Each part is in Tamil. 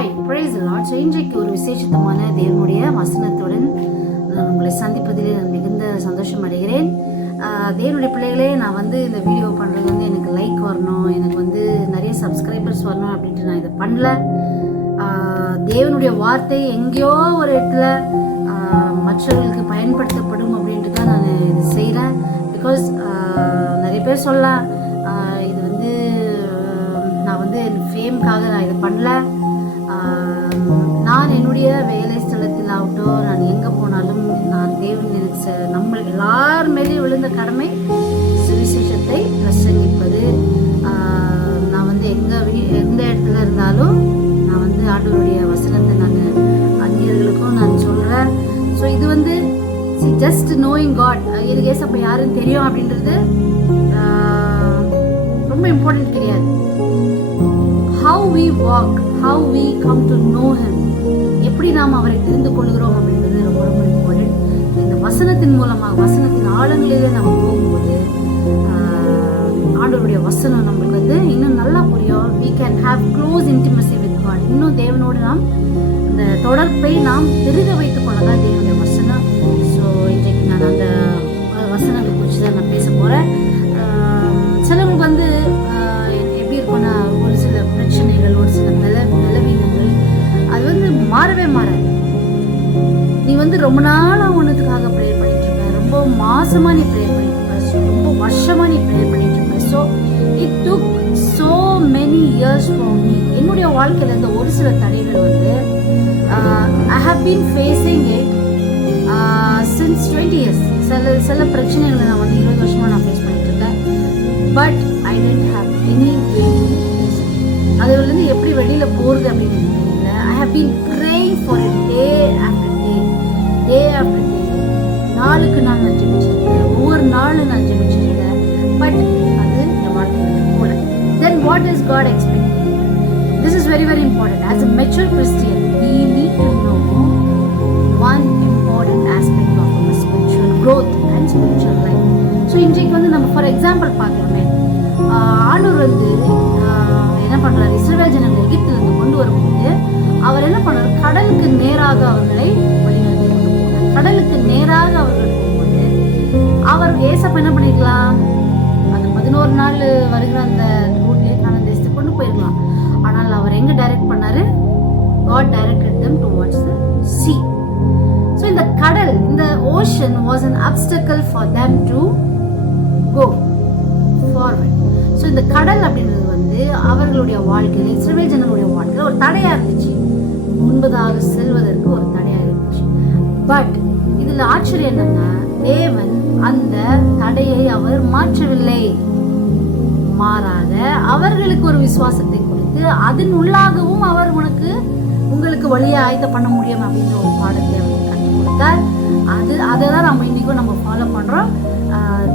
Hi praise the Lord. So இன்றைக்கு ஒரு விசேஷத்தமான தேவனுடைய வசனத்துடன் நான் உங்களை சந்திப்பதிலே நான் மிகுந்த சந்தோஷம் அடைகிறேன். தேவனுடைய பிள்ளைகளே, நான் இந்த வீடியோ பண்ணுறது எனக்கு லைக் வரணும், எனக்கு நிறைய சப்ஸ்கிரைபர்ஸ் வரணும் அப்படின்ட்டு நான் இதை பண்ணல. தேவனுடைய வார்த்தை எங்கேயோ ஒரு இடத்துல மற்றவர்களுக்கு பயன்படுத்தப்படும் அப்படின்ட்டு தான் நான் இது செய்கிறேன். பிகாஸ் நிறைய பேர் சொல்லலாம், இது நான் ஃபேம்காக நான் இதை பண்ணல. நான் என்னுடைய வேலை ஸ்தலத்தில் ஆகட்டும், நான் எங்கே போனாலும் நான் தேவன் எனக்கு நம்ம எல்லார் மேலேயும் விழுந்த கடமை சுவிசேஷத்தை பிரசங்கிப்பது. நான் எந்த இடத்துல இருந்தாலும் நான் ஆண்டவருடைய வசனத்தை நான் அந்நியர்களுக்கும் நான் சொல்கிறேன். ஸோ இது ஜஸ்ட் நோயிங் காட், எனக்கு ஏசப்பா யாருன்னு தெரியும் அப்படின்றது ரொம்ப இம்பார்ட்டன்ட் கிடையாது. how we walk, how we come to know him, எப்படி நாம் அவரை தெரிந்து கொள்கிறோம் அப்படின்றது ரொம்ப ரொம்ப இம்பார்ட்டன்ட். இந்த வசனத்தின் மூலமாக, வசனத்தின் ஆழங்களிலே நம்ம போகும்போது ஆண்டவருடைய வசனம் நம்மளுக்கு இன்னும் நல்லா புரியும். we can have close intimacy with God. இன்னும் தேவனோடு நாம் இந்த தொடர்பை நாம் பெருக வைத்துக் கொள்ளதான் தேவனுடைய வசனம். ஸோ இன்றைக்கு நான் அந்த வசனத்தை குறித்து தான் நான் பேச போகிறேன். சிலவங்களுக்கு எப்படி இருக்கும்னா, ஒரு சில பிரச்சனைகள், ஒரு சில நிலவீனங்கள் அது மாறவே மாறாது. நீ ரொம்ப நாளாக ஒன்றுத்துக்காக ப்ரேயர் பண்ணிட்டு இருக்க, ரொம்ப மாசமாக நீ ப்ரேயர் பண்ணிட்டு இருக்க, ரொம்ப வருஷமாக நீ ப்ரேயர் பண்ணிட்டு இருக்க. So it took so many years for me. என்னுடைய வாழ்க்கையில் இருந்த ஒரு சில தடைகள் I have been facing it since 20 years. சில பிரச்சனைகளை நான் 20 வருஷமாக நான் ஃபேஸ் பண்ணிட்டு இருக்கேன். But I didn't have any way to அதுலேருந்து எப்படி வெளியில் போகிறது அப்படின்னு தெரியல. I have been praying for it day after day after day. நாளுக்கு நாள் நான் ஜெபிச்சிருக்கேன், ஒவ்வொரு நாளும் நான் ஜெபிச்சிருக்கேன். பட் அது என் வாழ்க்கையில் போல. Then what is God expecting? This is very very important. As a mature Christian, we need to know one important aspect of our spiritual growth and spiritual life. So இன்றைக்கு நம்ம ஃபார் எக்ஸாம்பிள் பார்க்கலாமே, ஆண்டவர் என்ன பண்ணுறாரு, இஸ்ரவேல் ஜனங்களை எகிப்திலிருந்து கொண்டு வரும்போது அவர் என்ன பண்ணுறாரு, கடலுக்கு நேராக அவர்களை வழிநடத்தி கொண்டு போகிறார். கடலுக்கு நேராக அவர்கள் போகும்போது அவர் ஏசப்ப என்ன பண்ணிக்கலாம், அந்த 11 நாள் வருகிற அந்த ரூட்லேயே கானான் தேசத்துக்கு கொண்டு போயிருக்கலாம். ஆனால் அவர் எங்கே டைரக்ட் பண்ணாரு, God directed them towards the sea. So இந்த கடல், இந்த ocean was an obstacle for them to go forward. So இந்த கடல் அப்படின்றது அவர்களுடைய வாழ்க்கையில், இஸ்ரவேல் ஜனங்களுடைய வாழ்க்கையில் ஒரு தடையா இருந்துச்சு, முன்பதாக செல்வதற்கு ஒரு தடையா இருந்துச்சு. பட் இதுல ஆச்சரியம் என்னன்னா, தேவன் அந்த தடையை அவர் மாற்றவில்லை. மாறாக அவர்களுக்கு ஒரு விசுவாசத்தை கொடுத்து அதன் உள்ளாகவும் அவர் உங்களுக்கு வழியை ஆயத்த பண்ண முடியும் அப்படின்ற ஒரு பாடத்தை அவர் கற்றுக் கொடுத்தார். அதை தான் நம்ம இன்னைக்கும் நம்ம ஃபாலோ பண்றோம்.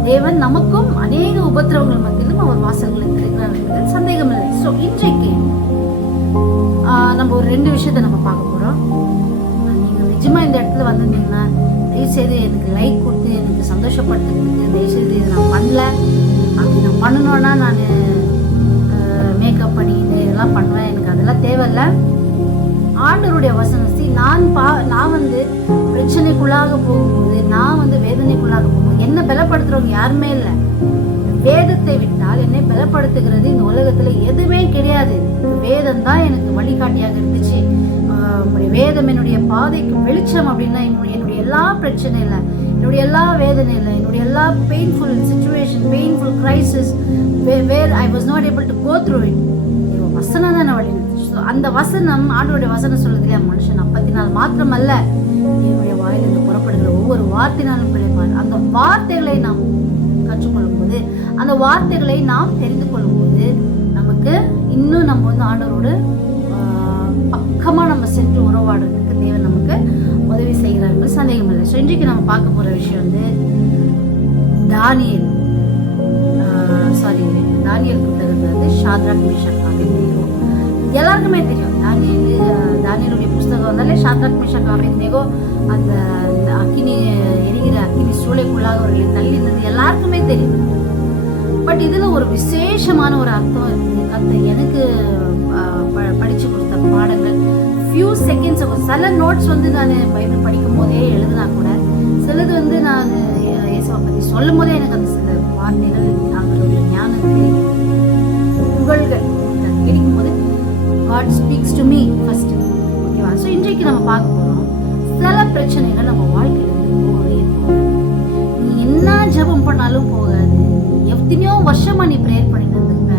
தேவன் நமக்கும் அநேக உபத்திரவங்கள் மத்தியிலும் அவர் வாசல்களை திறக்கிறார் என்பதில் சந்தேகம் இல்லை. ஸோ இன்றைக்கு நம்ம ஒரு 2 விஷயத்தை நம்ம பார்க்க போறோம். நீங்கள் நிஜமா இந்த இடத்துல வந்திருந்தீங்கன்னா தயவுசெய்து எனக்கு லைக் கொடுத்து எனக்கு சந்தோஷப்படுத்துறதுக்கு தயவுசெய்து இதை நான் பண்ணல. அப்படி நான் பண்ணணும்னா நான் மேக்கப் பண்ணிட்டு இதெல்லாம் பண்ணுவேன், எனக்கு அதெல்லாம் தேவையில்லை. ஆண்டவருடைய வசனத்தை நான் பிரச்சனைக்குள்ளாக போகும்போது, நான் வேதனைக்குள்ளாக போகும்போது என்னை பலப்படுத்துறவங்க யாருமே இல்லை. வேதத்தை விட்டால் என்னை பலப்படுத்துகிறது இந்த உலகத்துல எதுவுமே கிடையாது. வேதம் தான் எனக்கு வழிகாட்டியாக இருந்துச்சு. வேதம் என்னுடைய பாதைக்கு வெளிச்சம். அப்படின்னா என்னுடைய எல்லா பிரச்சனை இல்லை, என்னுடைய எல்லா வேதனை இல்லை, என்னுடைய எல்லா painful situation, painful crisis where I was not able to go through it, வசனம் தான் வழி. அந்த வசனம், ஆண்டவருடைய வசனம் சொல்றது இல்லையா, மனுஷன் அப்பத்தினால் மாத்திரமல்ல என்னுடைய வாயிலிருந்து புறப்படுகிற ஒவ்வொரு வார்த்தையினாலும் பிழைப்பார். அந்த வார்த்தைகளை நாம் கற்றுக்கொள்ளும் போது, அந்த வார்த்தைகளை நாம் தெரிந்து கொள்ளும் போது நமக்கு இன்னும் நம்ம ஆண்டவரோடு பக்கமா நம்ம சென்று உறவாடுறதுக்கு தேவன் நமக்கு உதவி செய்கிறார்கள், சந்தேகம் இல்லை. ஸோ இன்றைக்கு நம்ம பார்க்க போற விஷயம் தானியேல் புத்தகத்துல ஷாத்ராக், மேஷாக், ஆபேத்நேகோ எல்லாருக்குமே தெரியும். தானியேலுடைய புஸ்தகம் வந்தாலே ஷாத்ராக், மேஷாக், ஆபேத்நேகோ அந்த எரிகிற அக்கினி சூளைக்குள்ளாக அவர்களை தள்ளி இருந்தது எல்லாருக்குமே தெரியும். பட் இதுல ஒரு விசேஷமான ஒரு அர்த்தம் இருக்குது. எனக்கு படிச்சு கொடுத்த பாடங்கள் செகண்ட்ஸ் சில நோட்ஸ் வந்து நான் பைபிள் படிக்கும் போதே எழுதுனா கூட, சிலது வந்து நான் இயேசுவை பற்றி சொல்லும் போதே எனக்கு அந்த சில வார்த்தைகள் அவங்களுடைய ஞானத்தை புகழ்கள் கிடைக்கும் போது God speaks to me first. ஓகேவா? ஸோ இன்றைக்கு நம்ம பார்க்க போகிறோம், சில பிரச்சனைகள் நம்ம வாழ்க்கையிலேருந்து போகவே போகாது. நீ என்ன ஜெபம் பண்ணாலும் போகாது. எத்தனையோ வருஷமாக நீ ப்ரேயர் பண்ணிட்டு இருந்திருப்ப,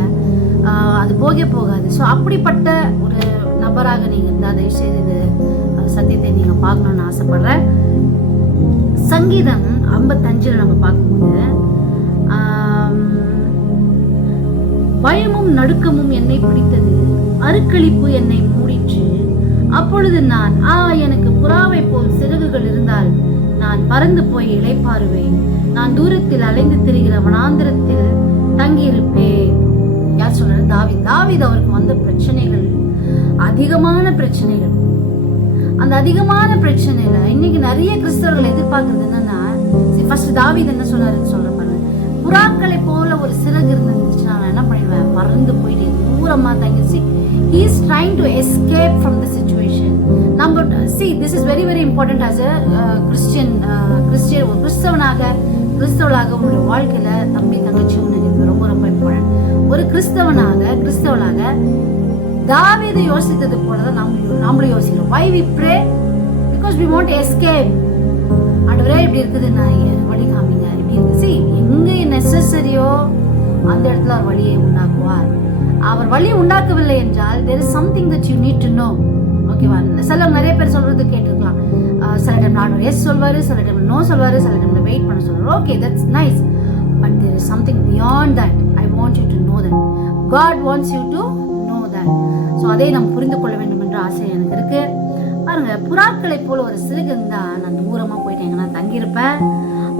அது போகாது. ஸோ அப்படிப்பட்ட ஒரு நபராக நீங்கள் இருந்தால் தயவுசெய்து இது சத்தியத்தை நீங்கள் பார்க்கணுன்னு ஆசைப்படுறேன். சங்கீதம் 55 நம்ம பார்க்கும்போது, பயமும் நடுக்கமும் என்னை பிடித்தது, அருக்களிப்பு என்னை மூடிற்று. அப்பொழுது நான் எனக்கு புறாவை போல் சிறகுகள் இருந்தால் நான் பறந்து போய் இளைப்பாறுவேன். நான் தூரத்தில் அலைந்து திரிகிற வனாந்திரத்தில் தங்கியிருப்பேன். யார் சொல்றது? தாவீது அவருக்கு வந்த பிரச்சனைகள், அதிகமான பிரச்சனைகள். அந்த அதிகமான பிரச்சனையில இன்னைக்கு நிறைய கிறிஸ்தவர்கள் எதிர்பார்க்கறது என்னன்னா, ஃபர்ஸ்ட் தாவீது என்ன சொன்னாருன்னு சொல்ற பாருங்க, புறாக்களை போல ஒரு சிறகு இருந்துச்சுன்னா நான் என்ன பண்ணிடுவேன், பறந்து போயிட்டு தூரமா தங்கிச்சு. He is trying to escape from the situation. Number see, this is very very important as a Christian ஒரு கிறிஸ்தவனாக உங்களுடைய வாழ்க்கையில தம்பி தங்கச்சி உங்களுக்கு ரொம்ப ரொம்ப இம்பார்ட்டன்ட். ஒரு கிறிஸ்தவனாக தாவீது யோசித்தது போலதான் நாமளும் யோசிக்கிறோம். Why we pray? Because we want to escape. ஆண்டவரே இப்படி இருக்குது, நான் வழி காமிங்க, இப்படி இருக்கு. See, எங்க நெசசரியோ அந்த இடத்துல அவர் வழியை உண்டாக்குவார். அவர் வழி உண்டாக்கவில்லை என்றால் there is something that you need to know. ஓகேவா? நிறைய பேர் சொல்றது கேட்டிருக்கலாம். சில டைம் நான் எஸ் சொல்வாரு, சில டைம் நோ சொல்வாரு, சில டைம்ல வெயிட் பண்ண சொல்வாரு. Okay, that's nice. But there is something beyond that. I want you to know that. God wants you to know that. So அதை நாம் புரிந்து கொள்ள வேண்டும் என்ற ஆசை எனக்கு இருக்கு. பாருங்க, புறாக்களை போல ஒரு சிறகு இருந்தா நான் தூரமா போயிட்டேன், நான் தங்கியிருப்பேன்.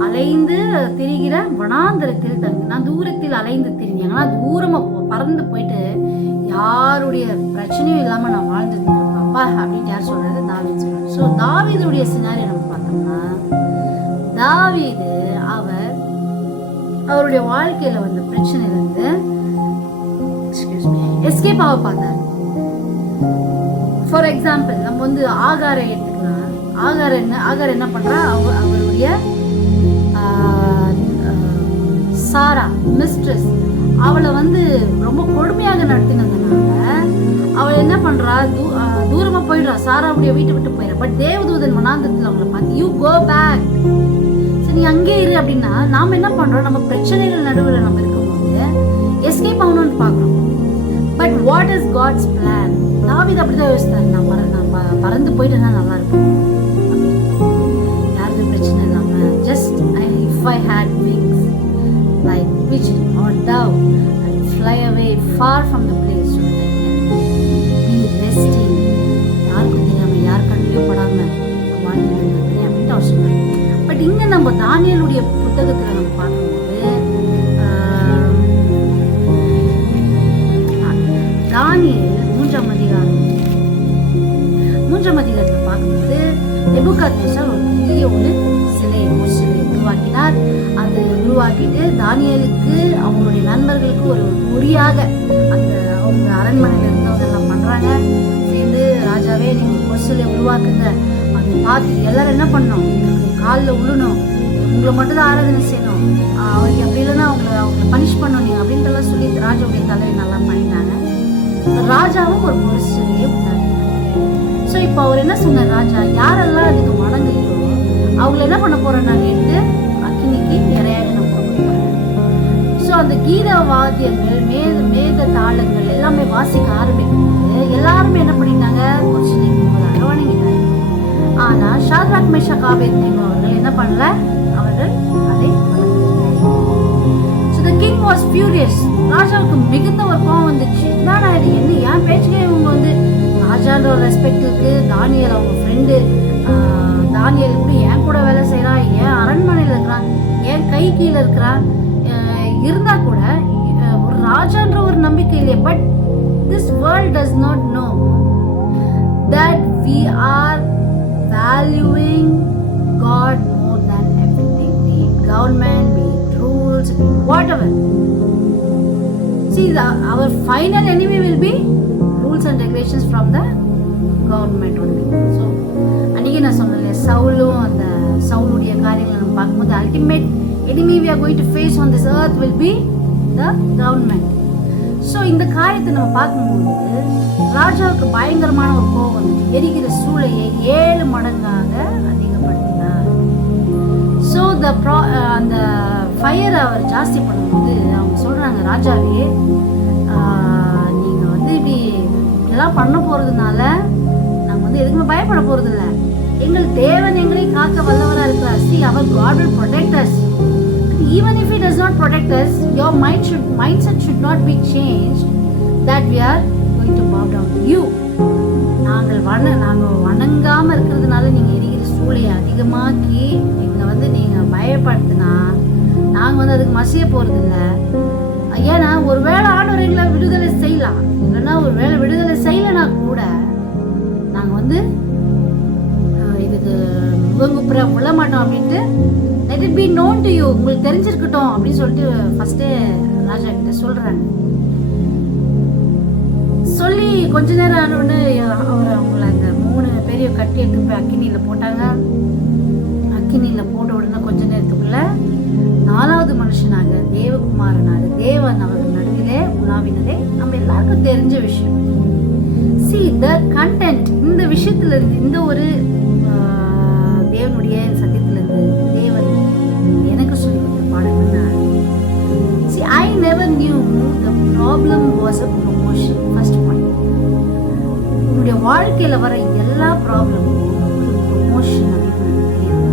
அலைந்து திரிகிற வனாந்திரத்தில் நான் தூரத்தில் அலைந்து திரிஞ்சேங்கன்னா தூரமா பறந்து போயிட்டு யாருடைய பிரச்சனையும் இல்லாம நான் வாழ்ந்துருந்தேன் அப்பா அப்படின்னு யார் சொல்றது? தாவீது சொல்றாரு. ஸோ தாவீதுடைய சினாரியோ நம்ம பார்த்தோம்னா, தாவீது அவருடைய வாழ்க்கையில வந்த பிரச்சனையிலிருந்து எஸ்கேப் ஆக பார்த்தார். ஃபார் எக்ஸாம்பிள் நம்ம வந்து ஆகாரை எடுத்துக்கலாம். ஆகார் என்ன பண்றா, அவருடைய சாரா மிஸ்ட்ரஸ் அவளை வந்து ரொம்ப கொடுமையாக நடத்தினதுனால அவள் என்ன பண்றா, தூரமா போயிடுறா, சாராவுடைய வீட்டை விட்டு போயிடுறா. பட் தேவதூதன் வனாந்தரத்தில் அவங்களை பார்த்து, யூ கோ பேக், சரி அங்கே இரு அப்படின்னா, நாம என்ன பண்றோம், நம்ம பிரச்சனைகள் நடுவில் நம்ம இருக்கும்போது எஸ்கேப் ஆகணும்னு பார்க்குறோம். But what is God's plan? Daveedhu அப்படிதான் யோசித்தார், நான் பறந்து போயிட்டேன்னா நல்லா இருக்கும், யாருக்கு பிரச்சனை இல்லாம, just if I had wings like pigeon or dove and fly away far from the place so that I can be resting. யாருக்கும் தெரியாம, யார் கண்ணிலையும் படாம வாழ்ந்துட்டு அப்படின்ட்டு அவர் சொன்னார். பட் இங்க நம்ம தானியேலுடைய புத்தகத்துல நம்ம பார்க்கும்போது, தானியேல் 3ஆம் அதிகாரத்துல பார்க்கும்போது, நேபுகாத்நேசர் ஒரு பெரிய ஒரு சிலையை உருவாக்கினார். அது உருவாக்கிட்டு தானியேலுக்கு அவங்களுடைய நண்பர்களுக்கு ஒரு குறியாக அந்த அவங்க அரண்மனையில இருந்து அதெல்லாம் பண்றாங்க. சேர்ந்து, ராஜாவே நீங்க ஒரு சிலை உருவாக்குங்க, அதை பார்த்து எல்லாரும் என்ன பண்ணணும், காலில் விழணும், உங்களை மட்டும் தான் ஆராதனை செய்யணும், அவருக்கு அப்படி இல்லைன்னா அவங்களை பனிஷ் பண்ணணும் நீங்க அப்படின்றலாம் சொல்லி ராஜாவுடைய தலையை நல்லா பண்ணிட்டாங்க. ராஜாவும் ஒரு சிலையை உண்டாக்கினார். ஸோ இப்போ அவர் என்ன சொன்னார், ராஜா யாரெல்லாம் அதுக்கு வணங்கலையோ அவங்கள என்ன பண்ண போறோம், நாங்கள் எடுத்து அக்கினிக்கு இறையாக நம்ம கொடுப்போம். ஸோ அந்த கீத வாத்தியங்கள், மேத தாளங்கள் எல்லாமே வாசிக்க ஆரம்பிக்கும்போது எல்லாருமே என்ன பண்ணிட்டாங்க, ஒரு சிலைக்கு போதாக வணங்கிட்டாங்க. ஆனா ஷாத்ராக் மேஷாக் ஆபேத்நேகோ அவர்கள் என்ன பண்ணல, அவர்கள் அதை வணங்கவில்லை. So the king was furious. ராஜாவுக்கு மிகுந்த ஒரு கோபம் வந்துச்சு. என்னடா இது, என்ன என் பேச்சுக்கே இவங்க வந்து ராஜான்ற ஒரு ரெஸ்பெக்ட் இருக்கு, தானியேல் அவங்க ஃப்ரெண்டு, தானியேல் கூட என் கூட வேலை செய்கிறான், என் அரண்மனையில் இருக்கிறான், என் கை கீழே இருக்கிறான், இருந்தா கூட ஒரு ராஜான்ற ஒரு நம்பிக்கை இல்லையே. But this world does not know that we are valuing God more than everything, be it government, be it rules, be it whatever. See, our final enemy will be rules and regulations from the government வந்து. ஸோ அன்றைக்கி நான் சொன்னேன், அந்த சவுலுடைய காரியங்களை நம்ம பார்க்கும்போது ultimate enemy we are going to face on this earth will be the government. So இந்த காரியத்தை நம்ம பார்க்கும்போது ராஜாவுக்கு பயங்கரமான ஒரு கோபம் வந்து எரிகிற சூளையை 7 மடங்காக அதிகப்படுத்தினார். ஸோ அந்த ஃபயரை அவர் ஜாஸ்தி பண்ணும்போது அவங்க சொல்கிறாங்க, ராஜாவே நீங்கள் வந்து இப்படி இதெல்லாம் பண்ண போகிறதுனால நாங்கள் வந்து எதுக்குமே பயப்பட போகிறது இல்லை. எங்கள் தேவன் எங்களை காக்க வல்லவராக இருக்கிறார். See, our God will protect us. Even if He does not protect us, your mindset should not be changed that we are going to bow down to you. நாங்கள் வணங்காமல் இருக்கிறதுனால நீங்கள் எரிகிற சூளையை அதிகமாக்கி எங்களை வந்து நீங்கள் பயப்படுத்தினா நாங்கள் வந்து அதுக்கு மசிய போகிறது இல்லை. ஏன்னா ஒரு வேளை ஆண்டவர் எங்களை விடுதலை செய்யலாம், இல்லைன்னா ஒரு வேளை விடுதலை செய்யலைன்னா கூட நாங்கள் வந்து இதுக்கு முகங்குப்புற விழ மாட்டோம் அப்படின்ட்டு let it be known to you, உங்களுக்கு தெரிஞ்சிருக்கட்டும் அப்படின்னு சொல்லிட்டு ஃபஸ்ட்டே ராஜா கிட்ட சொல்கிறாங்க. சொல்லி கொஞ்ச நேரம் ஆனோடனே அவங்கள அந்த 3 பேரையும் கட்டி எடுத்து போய் அக்கினியில் போட்டாங்க. அக்கினியில் போட்ட உடனே கொஞ்ச நேரத்துக்குள்ள 4வது மனுஷனாக தேவகுமாரனாக தேவன் அவர்கள் நடுவிலே உலாவினதே நம்ம எல்லாருக்கும் தெரிஞ்ச விஷயம். See, the content இந்த விஷயத்துல இருந்து, இந்த ஒரு தேவனுடைய சத்தியத்திலிருந்து தேவன் எனக்கு சொல்லி கொடுத்த பாடம் என்ன? See, I never knew the problem was a promotion. First point, உன்னுடைய வாழ்க்கையில வர எல்லா ப்ராப்ளமும் ஒரு ப்ரொமோஷன் அப்படின்னு தெரியும்.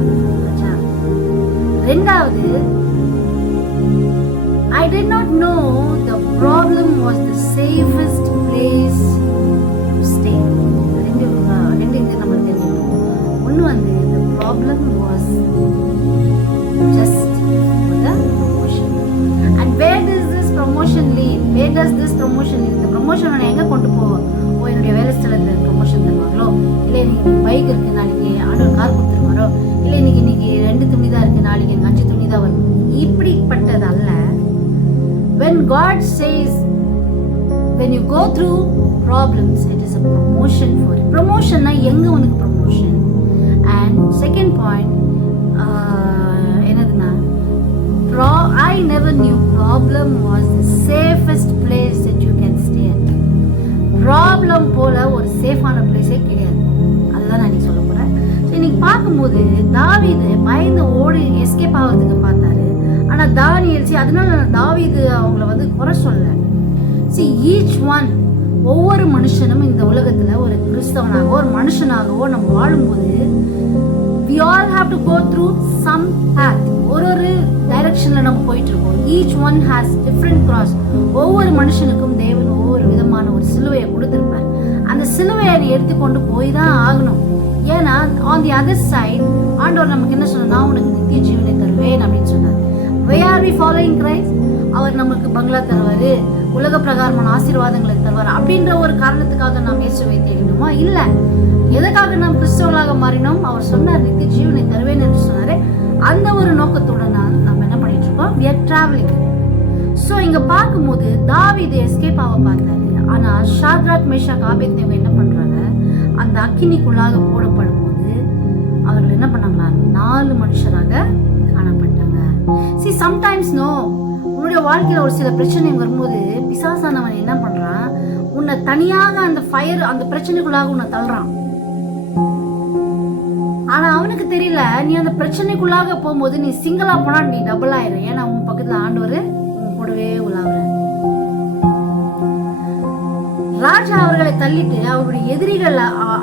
ரெண்டாவது, I did not know the problem was the safest place to stay. ரெண்டு இது நம்ம தெரிஞ்சுக்கணும். ஒன்று வந்து the problem was just for the promotion. And where does this promotion lead? இந்த ப்ரொமோஷன் உன்னை எங்கே கொண்டு போவோம்? என்னுடைய வேலை ஸ்தலத்தில் ப்ரொமோஷன் தருவாங்களோ, இல்லை இன்னைக்கு பைக் இருக்குது நாளைக்கு ஆண்டவர் கார் கொடுத்துருவாரோ, இல்லை இன்னைக்கு 2 துணி தான் இருக்குது நாளைக்கு எனக்கு 5 துணி தான் வரும். இப்படிப்பட்டது அல்ல. When God says, when you go through problems, it is a promotion for you. Promotion na enga unukku promotion. And second point, enadna, I never knew problem was the safest place that you can stay at. Problem போல ஒரு சேஃபான பிளேஸே கிடையாது. அதுதான் நான் சொல்ல போறேன். இன்னைக்கு பார்க்கும்போது தாவீது பயந்து ஓடி எஸ்கேப் ஆகிறதுக்கு பார்த்தாரு. ஆனால் தானியேல் அதனால தாவீது அவங்கள வந்து குறை சொல்ல. See, each one, ஒவ்வொரு மனுஷனும் இந்த உலகத்தில் ஒரு கிறிஸ்தவனாகவோ ஒரு மனுஷனாகவோ நம்ம வாழும்போது we all have to go through some path. ஒரு டைரக்ஷனில் நம்ம போயிட்டு இருக்கோம். each one has different cross. ஒவ்வொரு மனுஷனுக்கும் தேவன் ஒவ்வொரு விதமான ஒரு சிலுவையை கொடுத்துருப்பார். அந்த சிலுவையை நீ எடுத்துக்கொண்டு போய் தான் ஆகணும். ஏன்னா on the other side ஆண்டவர் நமக்கு என்ன சொன்னார்? நான் உனக்கு நித்திய ஜீவனை தருவேன் அப்படின்னு சொன்னார். Why are we following Christ? அவர் நமக்கு பங்களா தருவார், உலக பிரகாரமான ஆசீர்வாதங்களை தருவார் அப்படின்ற ஒரு காரணத்துக்காக நாம் இயேசுவை தேடினோமா? இல்லை. எதற்காக நாம் கிறிஸ்தவர்களாக மாறினோம்? அவர் சொன்னார் நித்திய ஜீவனை தருவேன் என்று சொன்னார். அந்த ஒரு நோக்கத்துடன் நம்ம என்ன பண்ணிட்டு இருக்கோம்? we are traveling. ஸோ இங்கே பார்க்கும்போது தாவீது எஸ்கேப் ஆக பார்த்தாரு. ஆனால் ஷாத்ராக் மேஷாக் ஆபேத்நேகோ என்ன பண்ணுறாங்க? அந்த அக்கினிக்குள்ளாக போடப்படும் போது அவர்கள் என்ன பண்ணாங்களா? 4 மனுஷராக காணப்பட்டாங்க. See, sometimes no, உன்னுடைய வாழ்க்கையில் ஒரு சில பிரச்சனை வரும்போது பிசாசானவன் என்ன பண்றான்? உன்னை தனியாக அந்த ஃபயர், அந்த பிரச்சனைக்குள்ளாக உன்னை தள்ளுறான். ஆனா அவனுக்கு தெரியல, நீ அந்த பிரச்சனைக்குள்ளாக போகும்போது நீ சிங்கிளா போனா நீ டபுள் ஆயிரு. ஏன்னா உன் பக்கத்துல ஆண்டவர் உன் கூடவே உலாவுற. ராஜா அவர்களை தள்ளிட்டு அவருடைய எதிரிகள்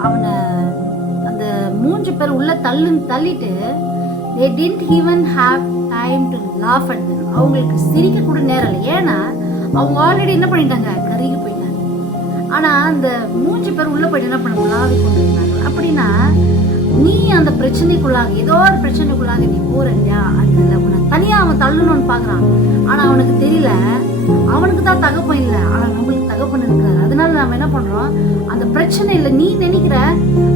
அவனை அந்த 3 பேர் உள்ள தள்ளிட்டு they didn't even have time to laugh at them. அவங்களுக்கு சிரிக்க கூட நேரம் இல்லை. ஏன்னா அவங்க ஆல்ரெடி என்ன பண்ணிட்டாங்க? கருகி போயிட்டாங்க. ஆனா அந்த 3 பேர் உள்ள போயிட்டு என்ன பண்ண உலாவி கொண்டு இருந்தாங்க. அப்படின்னா நீ அந்த பிரச்சனைக்குள்ளாக, ஏதோ ஒரு பிரச்சனைக்குள்ளாக நீ போற இல்லையா? அதுல உன்னை தனியா அவன் தள்ளணும்னு பாக்குறான். ஆனா அவனுக்கு தெரியல, அவனுக்கு தான் தகப்பன் இல்லை, ஆனா நம்மளுக்கு தகப்பன் இருக்கிறாரு. அதனால நம்ம என்ன பண்றோம்? அந்த பிரச்சனை இல்லை நீ நினைக்கிற,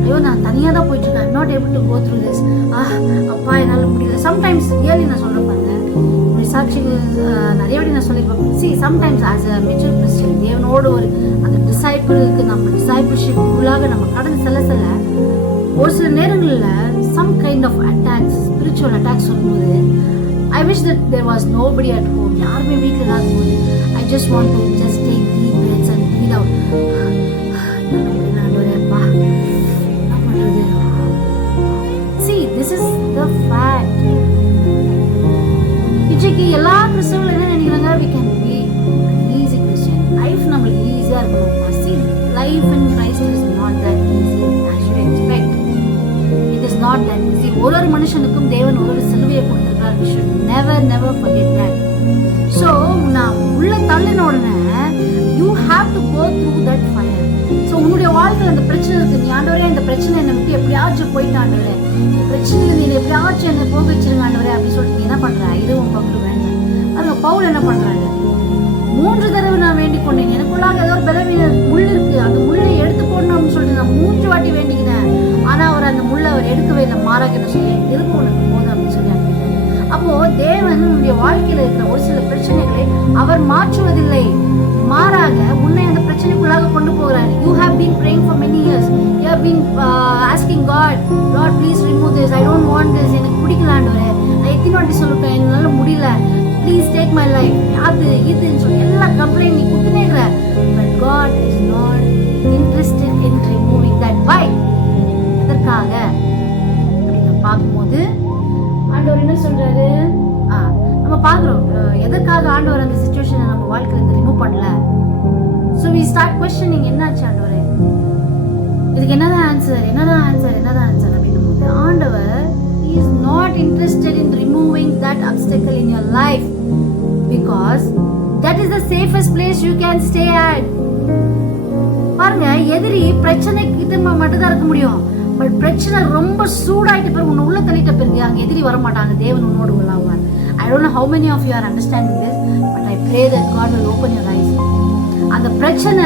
ஐயோ நான் தனியா தான் போயிட்டு இருக்கேன், I'm not able to go through this, அப்பா என்னால முடியல. சம்டைம்ஸ் ரியலி நான் சொல்ல பாருங்க, சாட்சிகள் நிறைய வாட்டி நான் சொல்லியிருப்பேன். See, sometimes as a mature Christian, தேவனோடு ஒரு அந்த டிசைபிளுக்கு நம்ம டிசைபிள்ஷிப் உள்ளாக நம்ம கடந்து செல்ல ஒரு சில நேரங்களில் some kind of attacks, spiritual attacks வரும்போது I wish that there was nobody at home. யாருமே வீட்டில் இல்லாத போது I just want to just take deep breaths and breathe out. See, this is the fact. இன்றைக்கு எல்லா கிறிஸ்தவர்களும் என்ன நினைக்கிறாங்க, we can be an easy Christian. Life நம்மளுக்கு ஈஸியாக இருக்கணும். See, life in Christ is not that easy as you expect. It is not that easy. ஒரு மனுஷனுக்கும் தேவன் ஒரு சிலுவையை கொடுத்திருக்கார். We should never forget that. So நான் உள்ள தள்ளின உடனே you have to go through that fire. So உன்னுடைய வாழ்க்கையில் அந்த பிரச்சனை இருக்கு. நீ ஆண்டவரே இந்த பிரச்சனை என்னை விட்டு எப்படியாச்சும் போயிட்டு ஆண்டவரே, இந்த பிரச்சனையில் நீ எப்படியாச்சும் என்னை போக வச்சிருங்க ஆண்டவரே அப்படின்னு சொல்லிட்டு நீ என்ன பண்ற, இதுவும் பக்கம் வேண்டாம். அது பவுல் என்ன பண்றாங்க, 3 தடவை நான் வேண்டிக் கொண்டேன், எனக்குள்ளாக ஏதோ ஒரு பலவீன முள் இருக்கு, அந்த முள்ளை எடுத்து போடணும் அப்படின்னு சொல்லிட்டு நான் 3 வாட்டி வேண்டிக்கிறேன். ஆனா அவர் அந்த முள்ளை அவர் எடுக்கவே இல்லை, மாறாக என்ன சொல்லி திரும்ப உனக்கு போதும் அப்படின்னு சொல்லி அனுப்பிட்டார். அப்போ தேவன் உன்னுடைய வாழ்க்கையில இருக்கிற ஒரு சில பிரச்சனைகளை அவர் மாற்றுவதில்லை, மாறாக உன்னை அந்த பிரச்சனைக்குள்ளாக கொண்டு போகிறார். You have been praying for many years. You have been asking God, Lord please remove this. I don't want this. எனக்கு பிடிக்கல ஆண்டவரே, நான் எத்தனை வாட்டி சொல்லிட்டேன் என்னால முடியல, ப்ளீஸ் டேக் மை லைஃப், அது இதுன்னு சொல்லி எல்லா கம்ப்ளைண்ட் நீ கொடுத்துனேங்கிற. But God is not interested in removing that. Why? எதற்காக அப்படின்னு பார்க்கும்போது ஆண்டவர் என்ன சொல்றாரு, நம்ம பார்க்குறோம் எதற்காக ஆண்டவர் அந்த சிச்சுவேஷனை நம்ம வாழ்க்கையில இருந்து ரிமூவ் பண்ணல. ஸோ we start questioning, என்னாச்சு ஆண்டவரே, இதுக்கு என்னதான் ஆன்சர் அப்படின்னும் போது ஆண்டவர் he is not interested in removing that obstacle in your life because that is the safest place you can stay at. பாருங்க, எதிரி பிரச்சனை கிட்ட மட்டும் தான் இருக்க முடியும். பட் பிரச்சனை ரொம்ப சூடாயிட்ட பிறகு உன்னை உள்ள தள்ளிட்ட பிறகு அங்க எதிரி வர மாட்டாங்க, தேவன் உன்னோடு உள்ளாவார். I don't know how many of you are understanding this, but I pray that God will open your eyes. அந்த பிரச்சனை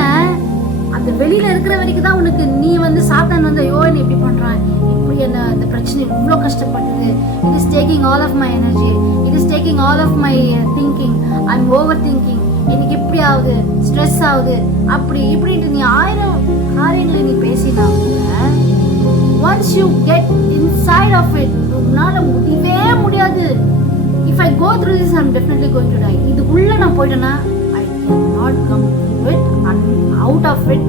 அந்த வெளியில இருக்கிற வரைக்கும் தான் உனக்கு நீ சாத்தான் ஐயோ நீ இப்படி பண்றான், இப்படி என்ன இந்த பிரச்சனை இவ்வளோ கஷ்டப்பட்டது, it is taking all of my energy, it is taking all of my thinking, I'm overthinking, எனக்கு எப்படி ஆகுது, ஸ்ட்ரெஸ் ஆகுது, அப்படி இப்படின்ட்டு நீ 1000 காரியங்களை நீ பேசினா once you get inside of it உன்னால முடியவே முடியாது. If I go through this I'm definitely going to die. இதுக்குள்ள நான் போயிட்டேன்னா I cannot come through it and out of it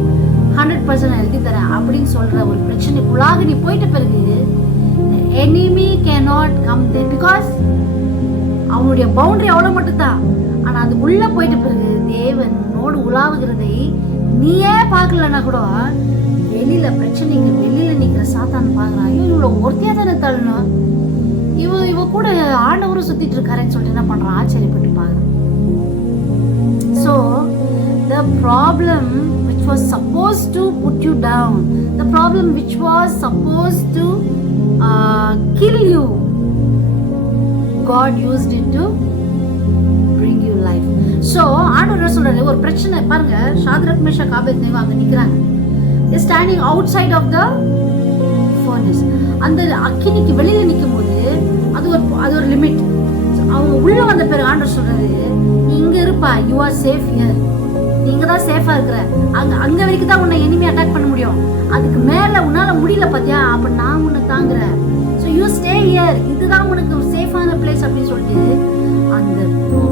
100% நான் எழுதி தரேன் அப்படின்னு சொல்ற ஒரு பிரச்சனைக்குள்ளாக நீ போயிட்ட பிறகு the enemy cannot come there because அவனுடைய பவுண்டரி அவ்வளோ மட்டும்தான். ஆனா அது உள்ள போயிட்ட பிறகு தேவன் உன்னோடு உலாவுகிறதை நீயே பார்க்கலன்னா கூட வெளியில பிரச்சனைக்கு வெளியில நிக்கிற சாத்தான் பாக்குறான், ஐயோ இவ்வளவு ஒருத்தியா தானே தள்ளணும், இவ கூட ஆண்டவரும் சுத்திட்டு இருக்காருன்னு சொல்லிட்டு என்ன பண்றான், ஆச்சரியப்பட்டு பாக்குறான். So the problem which was supposed to put you down, the problem which was supposed to kill you, God used it to bring you life. So ஆண்டவர் சொல்றாரு, ஒரு பிரச்சனை பாருங்க, ஷாத்ரக் மேஷாக் ஆபேத்நேகோ அங்க நிக்கிறாங்க, standing outside of the furnace. அந்த அக்கினிக்கு வெளியில நிக்கும் போது அது ஒரு லிமிட். அவங்க உள்ள வந்த பிறகு ஆண்டவர் சொல்றாரு, நீ இங்க இருப்பா, யூ ஆர் சேஃப் ஹியர், நீங்க தான் சேஃபா இருக்கிற, அங்க வரைக்கும் தான் உன்னை எனிமி அட்டாக் பண்ண முடியும், அதுக்கு மேல உன்னால முடியல பாத்தியா, அப்ப நான் உன்னை தாங்குறேன், ஸோ யூ ஸ்டே ஹியர், இதுதான் உனக்கு ஒரு சேஃபான பிளேஸ் அப்படின்னு சொல்லிட்டு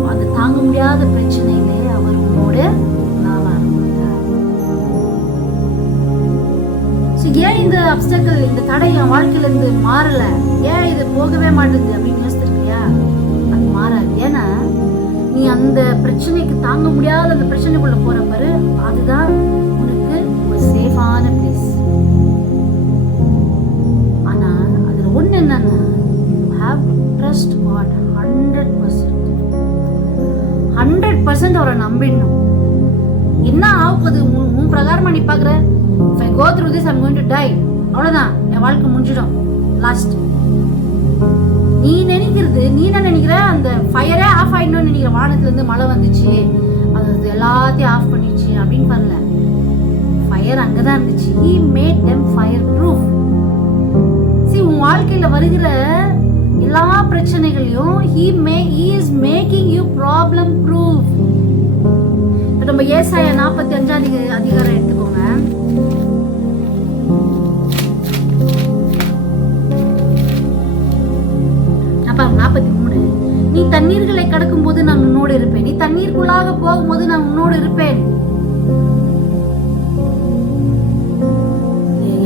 அந்த தாங்க முடியாத பிரச்சனையிலே அவர் உன்னோட ஏன் இந்த அப்டக்கிள், இந்த தடை என் வாழ்க்கையில இருந்து மாறல, ஏன் இது போகவே மாட்டேங்குது அப்படின்னு யோசிச்சிருக்கியா, அது மாறாது. ஏன்னா நீ அந்த பிரச்சனைக்கு தாங்க முடியாத அந்த பிரச்சனைக்குள்ள போற பாரு, அதுதான் உனக்கு ஒரு சேஃபான பிளேஸ். ஆனா அதுல ஒண்ணு என்னன்னா, you have to trust God 100% அவரை நம்பிடணும். என்ன ஆகுது உன் பிரகாரமா நீ பாக்குற, if I go through this I'm going to die, அவ்வளவுதான், என் வாழ்க்கை முடிஞ்சிடும், லாஸ்ட். நீ நினைக்கிறது, நீ என்ன நினைக்கிற, அந்த ஃபயரே ஆஃப் ஆயிடணும்னு நினைக்கிற, வானத்துல இருந்து மழை வந்துச்சு அது எல்லாத்தையும் ஆஃப் பண்ணிச்சு அப்படின்னு பண்ணல, ஃபயர் அங்கதான் இருந்துச்சு. He made them fire proof. See, உன் வாழ்க்கையில வருகிற எல்லா பிரச்சனைகளையும் he is making you problem proof. நம்ம ஏசாயா 45 அதிகாரம் எடுத்துக்கோங்க. தண்ணீருக்குள்ளாக போகும்போது நான் உன்னோடு இருப்பேன்.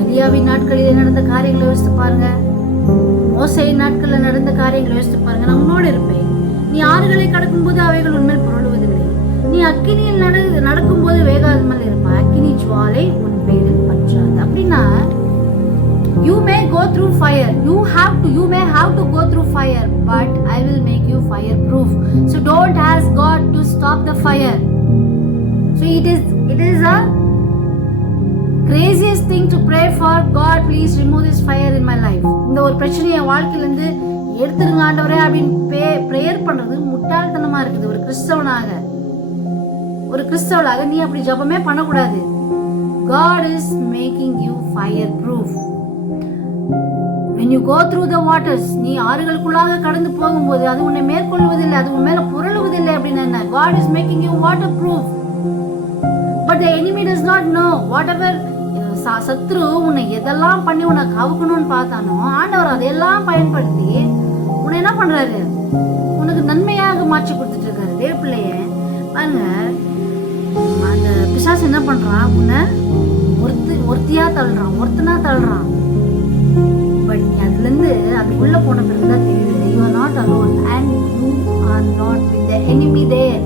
எலியாவின் நாட்களில் நடந்த காரியங்களை யோசித்து பாருங்க. மோசேயின் நாட்களில் நடந்த காரியங்களை யோசித்து பாருங்க. நான் உன்னோடு இருப்பேன். நீ ஆறுகளை கடக்கும் போது அவைகள் உண்மையில் புரளுவதில்லை. நீ அக்கினியில் நடக்கும் போது வேகாதமல் இருப்பாய். அக்கினி ஜுவாலை உன் பேரில் பற்றாது. அப்படின்னா you may go through fire, you may have to go through fire, but I will make you fireproof. So don't ask God to stop the fire. So it is a craziest thing to pray for, God please remove this fire in my life. இந்த ஒரு பிரச்சனையை வாழ்க்கையில இருந்து எடுத்துருங்க ஆண்டவரே அப்படின்னு பிரேயர் பண்றது முட்டாள்தனமா இருக்குது. ஒரு கிறிஸ்தவனாக நீ அப்படி ஜெபமே பண்ணக்கூடாது. God is making you fireproof. When you go through the waters, நீ ஆறுகளுக்குள்ளாக கடந்து போகும்போது அது உன்னை மேற்கொள்வதில்லை, அது உன் மேல புரளுவதில்லை அப்படின்னா God is making you waterproof. But the enemy does not know. Whatever சத்ரு உன்னை எதெல்லாம் பண்ணி உன்னை கவுக்கணும்னு பார்த்தானோ ஆண்டவர் அதையெல்லாம் பயன்படுத்தி உன்னை என்ன பண்றாரு, உனக்கு நன்மையாக மாற்றி கொடுத்துட்டு இருக்காரு. தேவ பிள்ளைய பாருங்க, அந்த பிசாசு என்ன பண்றான், உன்னை ஒருத்தியா தள்ளுறான், ஒருத்தனா தள்ளுறான். பட் நீ அதுல இருந்து அதுக்குள்ள போன பிறகுதான் தெரியுது, you are not alone and you are not with the enemy there.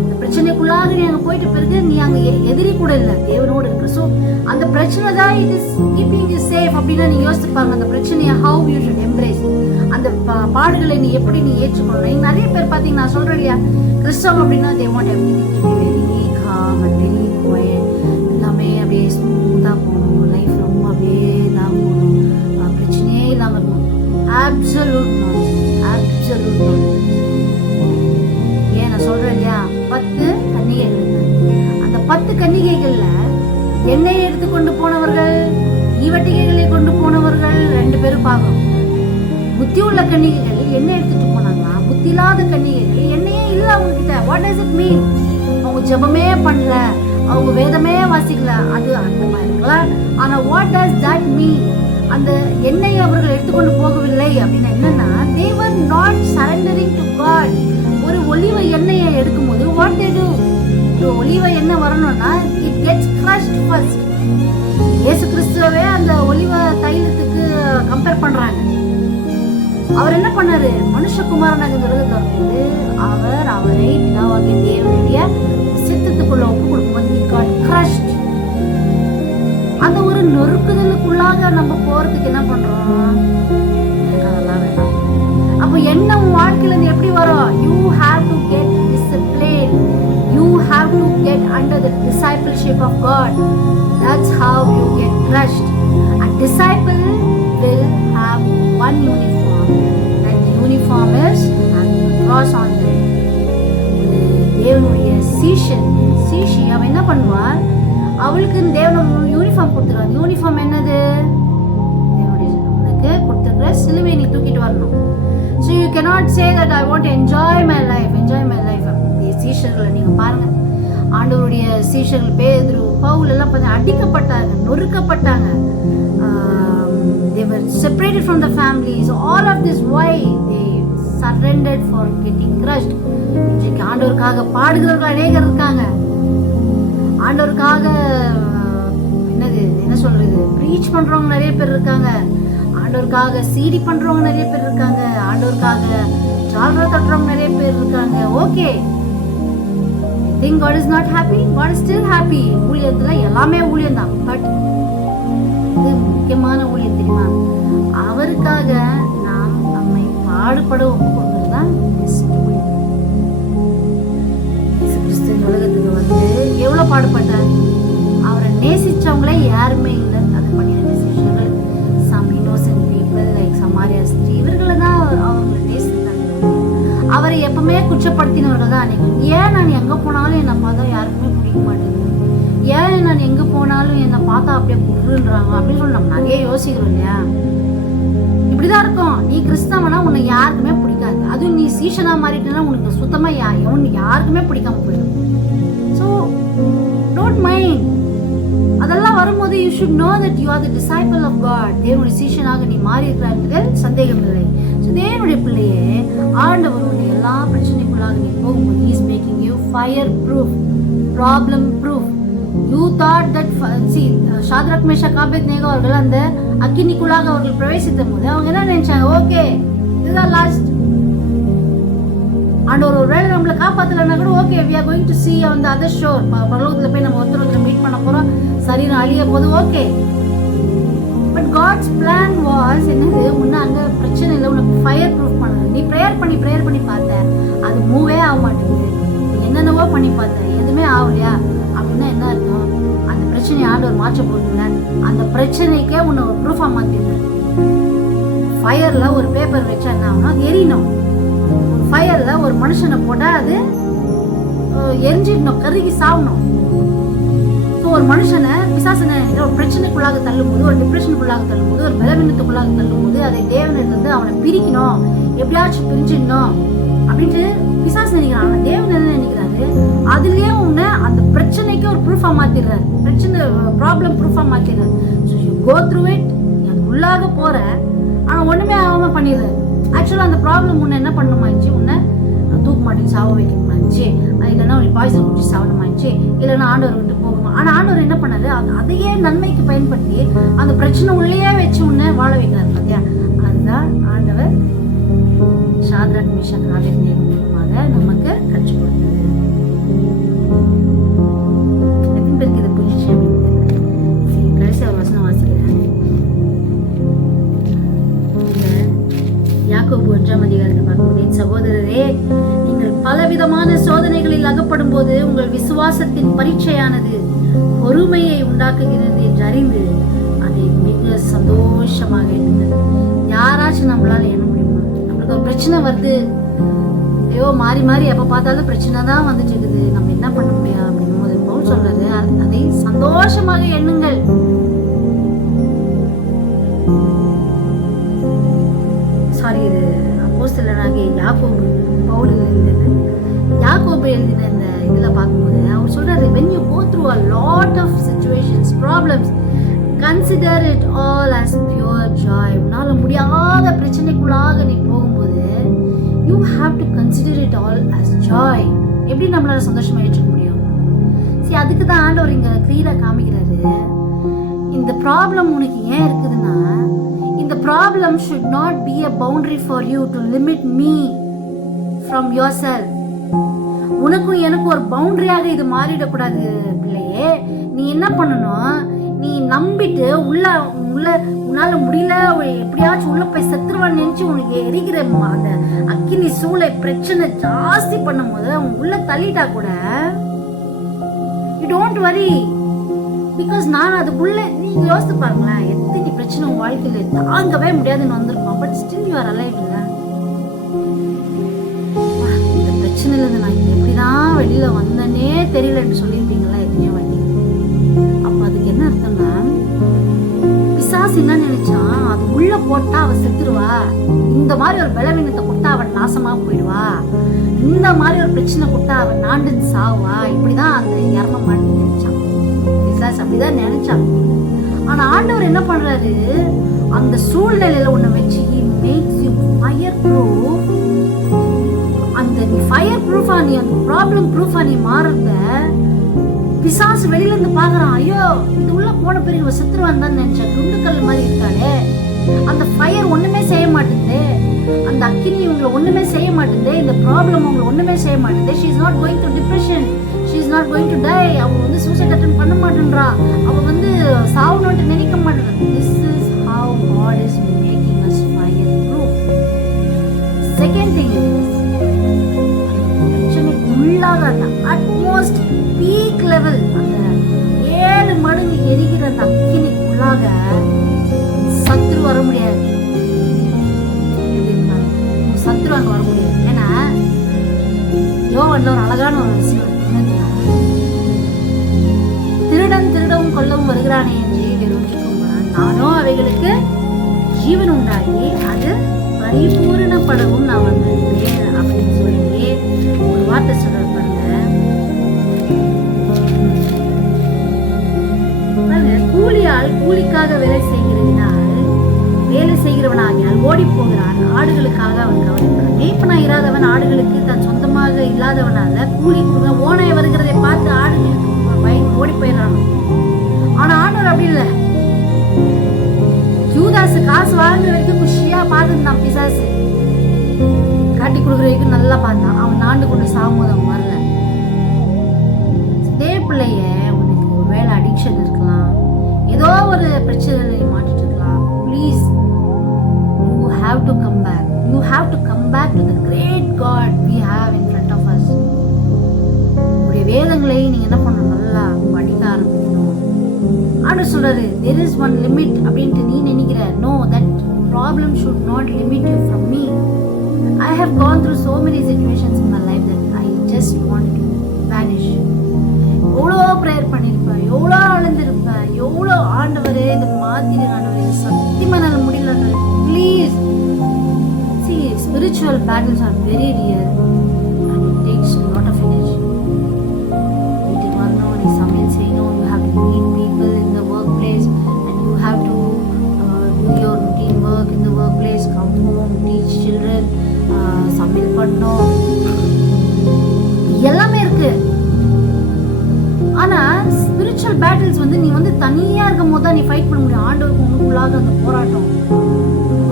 அந்த பிரச்சனைக்குள்ளாக நீ அங்க போயிட்ட பிறகு நீ அங்க எதிரி கூட இல்லை, தேவனோடு இருக்கு. ஸோ அந்த பிரச்சனை தான் it is keeping you safe அப்படின்னு நீங்க யோசிப்பாங்க. அந்த பிரச்சனையை how you should embrace, அந்த பாடுகளை நீ எப்படி நீ ஏற்றுக்கணும். நிறைய பேர் பாத்தீங்க, நான் சொல்றேன் இல்லையா, கிறிஸ்தவம் அப்படின்னா they want everything to be very calm and very quiet, எல்லாமே அப்படியே ஸ்மூத்தா போகணும், லைஃப் ரொம்ப அப்படியே இதாக போகணும், பிரச்சனையே இல்லாம இருக்கும். Absolute not. ஏன் நான் சொல்றேன் இல்லையா, 10 கன்னிகைகள், அந்த 10 கன்னிகைகள்ல எண்ணெயை எடுத்து கொண்டு போனவர்கள், ஈவட்டிகைகளை கொண்டு போனவர்கள் 2 பேரும் பார்க்கணும். புத்தி உள்ள கன்னிகைகள் எண்ணெய் எடுத்துட்டு போனாங்களா, புத்தி இல்லாத கன்னிகைகள் எண்ணெயே இல்லை அவங்க கிட்ட. What does it mean? அவங்க ஜெபமே பண்ணல, அவங்க வேதமே வாசிக்கல, அது அந்த மாதிரி இருக்கலாம். ஆனா வாட் டஸ் தட் மீன்? அந்த எண்ணெயை அவர்கள் எடுத்துக்கொண்டு போகவில்லை அப்படின்னா என்னன்னா, they were not surrendering to God. ஒரு ஒலிவ எண்ணெயை எடுக்கும் போது what they do, ஒரு ஒலிவ எண்ணெய் வரணும்னா it gets crushed first. இயேசு கிறிஸ்துவே அந்த ஒலிவ தைலத்துக்கு கம்பேர் பண்றாங்க. அவர் என்ன பண்ணாரு, மனுஷகுமாரனாக இந்த உலகத்தை வரும்போது அவர் அவரை பிதாவாகிய தேவனுடைய சித்தத்துக்குள்ள ஒப்பு கொடுக்கும்போது he got crushed. அந்த ஒரு நொறுக்குதலுக்குள்ளாக நம்ம போறதுக்கு என்ன பண்றோம், அதெல்லாம் வேண்டாம். அப்போ என்ன உன் வாழ்க்கையில எப்படி வரும், you have to get disciplined, you have to get under the discipleship of God. That's how you get crushed. A disciple will have one uniform. That uniform is having a cross on them. தேவனுடைய சீஷி அவன் என்ன பண்ணுவார், அவளுக்கு தேவன் யூனிஃபார்ம் கொடுத்துருவார். யூனிஃபார்ம் என்னது, தேவனுடைய உனக்கு கொடுத்துருக்கிற சிலுவை நீ தூக்கிட்டு வரணும். So you cannot say that I want to enjoy my life. சீஷர்களை நீங்க பாருங்க, ஆண்டவருடைய சீஷர்கள் பேதுரு, பவுல் எல்லாம் பார்த்தா அடிக்கப்பட்டாங்க, நொறுக்கப்பட்டாங்க. They were separated from the families. All of this why they surrendered for getting crushed. இன்றைக்கு ஆண்டவருக்காக பாடுகிறவர்கள் அநேகர் இருக்காங்க, ஆண்டவருக்காக என்ன சொல்றது ப்ரீச் பண்றவங்க நிறைய பேர் இருக்காங்க, ஆண்டவருக்காக சீடி பண்றவங்க நிறைய பேர் இருக்காங்க, ஆண்டவருக்காக ஜால்ரா தட்டுறவங்க நிறைய பேர் இருக்காங்க. Okay, think God is not happy? God is still happy. ஊழியத்துல எல்லாமே ஊழியம் தான். பட் இது முக்கியமான ஊழியம் தெரியுமா, அவருக்காக நாம் நம்மை பாடுபட ஒப்பு கொடுக்கிறது தான் பெஸ்ட் ஊழியம். இயேசு கிறிஸ்து உலகத்துக்கு வந்து எவ்வளவு பாடுபட்டார், அவரை நேசிச்சவங்களே யாருமே இல்லை. அது 12 சிஷ்யர்கள், some innocent people like Samariya ஸ்திரீ, இவர்களை தான் அவங்களை நேசித்தாங்க. அவரை எப்பவுமே குற்றப்படுத்தினவர்கள் தான் அன்னைக்கு. ஏன் நான் எங்க போனாலும் என்னை பார்த்தா யாருக்குமே பிடிக்க மாட்டேங்குது, ஏன் நான் எங்க போனாலும் என்னை பார்த்தா அப்படியே புருன்றாங்க அப்படின்னு சொல்லி நம்ம நிறைய யோசிக்கிறோம் இல்லையா. இப்படிதான் இருக்கும். நீ கிறிஸ்தவனா உன்னை யாருக்குமே பிடிக்காது, அதுவும் நீ சீஷனா மாறிட்டேன்னா உனக்கு சுத்தமா யாருக்குமே பிடிக்காம போயிடும். So don't mind. அதெல்லாம் வரும்போது you should know that you are the disciple of God. தேவனுடைய சீஷனாக நீ மாறி இருக்கிறார்கள், சந்தேகம் இல்லை. ஸோ தேவனுடைய பிள்ளையே, ஆண்டவருடைய எல்லா பிரச்சனைக்குள்ளாக நீ போகும்போது he is making you fire proof, problem proof. You thought that Shadrach Meshach Abednego அவர்கள் அந்த அக்கினிக்குள்ளாக அவர்கள் பிரவேசித்த போது அவங்க என்ன நினைச்சாங்க? ஓகே, இதுதான் லாஸ்ட். ஆண்டவர் ஒரு வேளை நம்மளை காப்பாற்றலைன்னா கூட okay, we are going to see on the other shore. பரலோகத்தில் போய் நம்ம ஒருத்தர் மீட் பண்ண போறோம், சரீரம் அழிய போது okay. But God's plan was என்னது? உன்னை அங்கே பிரச்சனை இல்லை, உனக்கு ஃபயர் ப்ரூஃப் பண்ணது. நீ ப்ரேயர் பண்ணி பார்த்த, அது மூவே ஆக மாட்டேங்குது. என்னென்னவோ பண்ணி பார்த்த, எதுவுமே ஆகலையா அப்படின்னா என்ன இருக்கும்? அந்த பிரச்சனையை ஆண்டவர் மாற்ற போறதில்ல, அந்த பிரச்சனைக்கே உன்னை ஒரு ப்ரூஃபாக மாற்றிடுற. ஃபயர்ல ஒரு பேப்பர் வச்சா என்ன ஆகும்னா அது எரியணும். ஃபயர்ல ஒரு மனுஷனை போட்டா அது எரிஞ்சிடணும், கருகி சாகணும். ஸோ ஒரு மனுஷனை பிசாசனை ஒரு பிரச்சனைக்குள்ளாக தள்ளும் போது, ஒரு டிப்ரெஷனுக்குள்ளாக தள்ளும் போது, ஒரு பலவீனத்துக்குள்ளாக தள்ளும் போது அதை தேவனிலிருந்து அவனை பிரிக்கணும், எப்படியாச்சும் பிரிஞ்சிடணும் அப்படின்ட்டு பிசாசு நினைக்கிறான். அவன் தேவன் என்ன நினைக்கிறாரு? அதுலயே உன்னை அந்த பிரச்சனைக்கு ஒரு ப்ரூஃபா மாத்திடுறாரு, பிரச்சனை ப்ராப்ளம் ப்ரூஃபா மாத்திடுறாரு. So you go through it, அதுக்குள்ளாக போற, ஆனா ஒண்ணுமே ஆகாம பண்ணிடுறாரு. ஆக்சுவலாக அந்த ப்ராப்ளம் உன்னை என்ன பண்ணணுமாச்சு? உன்னை தூக்க மாட்டி சாவ வைக்கணுமாச்சு, இல்லைன்னா உனக்கு பாய்சன் குடிச்சு சாவணுமாச்சு, இல்லைன்னா ஆண்டவர் விட்டு போகணும். ஆனால் ஆண்டவர் என்ன பண்ணாரு? அதையே நன்மைக்கு பயன்படுத்தி அந்த பிரச்சனை உள்ளேயே வச்சு உன்னை வாழ வைக்கிறாரு. பார்த்தியா? அதுதான் ஆண்டவர் ஷாத்ராக் மேஷாக் ஆபேத்நேகோவாக நமக்கு கற்றுக் கொடுத்தது. எத்தனை பேருக்கு இதை புரிஞ்சிச்சு அப்படின்னு தெரியல. கடைசி ஒரு வசனம் வாசிக்கிறேன். யாக்கோபு 1ஆம் அதிகாரத்தை பார்க்கும்போது, என் சகோதரரே, நீங்கள் பலவிதமான சோதனைகளில் அகப்படும் போது உங்கள் விசுவாசத்தின் பரீட்சையானது பொறுமையை உண்டாக்குகிறது என்று அறிந்து அதை மிக சந்தோஷமாக எண்ணுங்கள். யாராச்சும் நம்மளால எண்ண முடியுமா? நம்மளுக்கு ஒரு பிரச்சனை வருது, ஐயோ மாறி மாறி எப்ப பார்த்தாலும் பிரச்சனை தான் வந்துட்டு இருக்குது, நம்ம என்ன பண்ண முடியும் அப்படின்னு போது பவுல் சொல்றாரு, அதை சந்தோஷமாக எண்ணுங்கள். சாரி, இது அப்போஸ்தலனாகிய யாக்கோபு பவுல் எழுதினது. யாக்கோபு எழுதின இந்த இதுல பார்க்கும்போது அவர் சொல்றாரு, when you go through a lot of situations, problems, consider it all as pure joy. உன்னால முடியாத பிரச்சனைக்குள்ளாக நீ போகும்போது you have to consider it all as joy. எப்படி நம்மளால சந்தோஷமா ஏற்றுக்க முடியும்? சரி, அதுக்கு தான் ஆண்டவர் இங்க கிளியரா காமிக்கிறாரு. இந்த ப்ராப்ளம் உனக்கு ஏன் இருக்குதுன்னா, இந்த problem should not be a boundary for you to limit me from yourself. உனக்கும் எனக்கு ஒரு பவுண்டரியாக இது மாறிடக்கூடாது பிள்ளையே. நீ என்ன பண்ணணும்? நீ நம்பிட்டு உன்னால முடியல, எப்படியாச்சும் உள்ள போய் செத்துருவான்னு நினைச்சு உனக்கு எரிகிற அந்த அக்கினி சூளை பிரச்சனை ஜாஸ்தி பண்ணும் போது அவங்க உள்ள தள்ளிட்டா கூட you don't worry, பிகாஸ் நான் அதுக்குள்ள, நீங்க யோசித்து பாருங்களேன், எத்தனை பிரச்சனை உங்க வாழ்க்கையில தாங்கவே முடியாதுன்னு வந்திருக்கோம், but still you are alive. இல்ல, இந்த பிரச்சனையில இருந்து நான் எப்படிதான் வெளியில வந்தனே தெரியலன்னு சொல்லியிருப்பீங்களா எத்தனையோ வாட்டி. அப்ப அதுக்கு என்ன அர்த்தம்னா, பிசாசு என்ன நினைச்சான்? அது உள்ள போட்டா அவ செத்துருவா, இந்த மாதிரி ஒரு பலவீனத்தை கொடுத்தா அவன் நாசமா போயிடுவா, இந்த மாதிரி ஒரு பிரச்சனை கொடுத்தா அவன் நாண்டுன்னு சாவா, இப்படிதான் அந்த இறம மாட்டி நினைச்சான். அப்படிதான் நினைச்சான். ஆனா ஆண்டவர் என்ன பண்றாரு? அந்த சூழ்நிலையில உன்னை வச்சு he makes you fire proof. அந்த நீ ஃபயர் ப்ரூஃபா, நீ அந்த ப்ராப்ளம் ப்ரூஃபா நீ மாறத பிசாசு வெளியில இருந்து பாக்குறான். ஐயோ, இது உள்ள போன பிறகு செத்துருவான் தான் நினைச்சேன், துண்டுக்கல் மாதிரி இருக்காளே, அந்த ஃபயர் ஒண்ணுமே செய்ய மாட்டேங்குது, அந்த அக்கினி உங்களை ஒண்ணுமே செய்ய மாட்டேங்குது, இந்த ப்ராப்ளம் உங்களை ஒண்ணுமே செய்ய மாட்டேங்குது. she is not going to depression, she is not going to die. அவ வந்து சூசைட் அட்டெம்ப்ட் பண்ண மாட்டேன்றா, அவ வந்து சாவணும்னு நினைக்க மாட்டேன்றா. This is how God is making us fire proof. Second thing is, உள்ளாக அந்த அட்மோஸ்ட் பீக் லெவல், அந்த 7 மடங்கு எரிகிற அந்த அக்கினிக்குள்ளாக சத்துரு வர முடியாது. சத்துரு அங்க வர முடியாது. ஏன்னா யோவான்ல ஒரு அழகான ஒரு விஷயம், திருடன் திருடவும் கொல்லவும் வருகிறானே என்று வெறும் நானோ அவைகளுக்கு ஜீவன் உண்டாகி அது பரிபூரணப்படவும் நான் வந்திருந்தேன் அப்படின்னு சொல்லி ஒரு வார்த்தை சொல்ற பாருங்க. கூலிக்காக வேலை செய்கிறவனாகியால் ஓடி போகிறான், ஆடுகளுக்காக அவன் கவனிக்கிறான். மேய்ப்பனா இராதவன் ஆடுகளுக்கு தன் சொந்தமாக இல்லாதவனால கூலிக்கு ஓனாய் வருகிறதை பார்த்து ஆடுகளுக்கு ஓடி போயிடறான். ஆனா ஆண்டவர் அப்படி இல்லை. யூதாசு காசு வாழ்ந்த வரைக்கும் குஷியா பார்த்துருந்தான். பிசாசு காட்டி கொடுக்குற வரைக்கும் நல்லா பார்த்தான். அவன் ஆண்டு கொண்டு சாகும்போது அவன் வரல. இதே பிள்ளைய உனக்கு ஒரு வேலை அடிக்ஷன் இருக்கலாம், ஏதோ ஒரு பிரச்சனை மாட்டிட்டு இருக்கலாம். Please, you have to come back. You have to come back to the great God we have in front of us. உங்களுடைய வேதங்களை நீங்க என்ன பண்ணணும், நல்லா படிக்க ஆரம்பிக்கணும். ஆண்டவர் சொல்றாரு, there is one limit அப்படின்ட்டு நீ நினைக்கிற. No, that problem should not limit you from me. I have gone through so many situations in my life that I just want to vanish. எவ்வளோ ப்ரேயர் பண்ணியிருப்பேன், எவ்வளோ அழுந்திருப்பேன், எவ்வளோ ஆண்டவரே இந்த மாதிரி ஆண்டவரே சத்தியமாக என்னால் முடியல. Please, see, spiritual battles are very real and it takes a lot of energy. வீட்டுக்கு வரணும், நீ சமையல் செய்யணும், you have to meet people in the workplace and you have to do your routine work in the workplace, come home, teach children, சமையல் பண்ணணும், எல்லாமே இருக்கு. ஆனா ஸ்பிரிச்சுவல் பேட்டில்ஸ் நீ தனியா இருக்கும் போது தான் நீ ஃபைட் பண்ண முடியும். ஆண்டவருக்கு உனக்குள்ளாக அந்த போராட்டம்,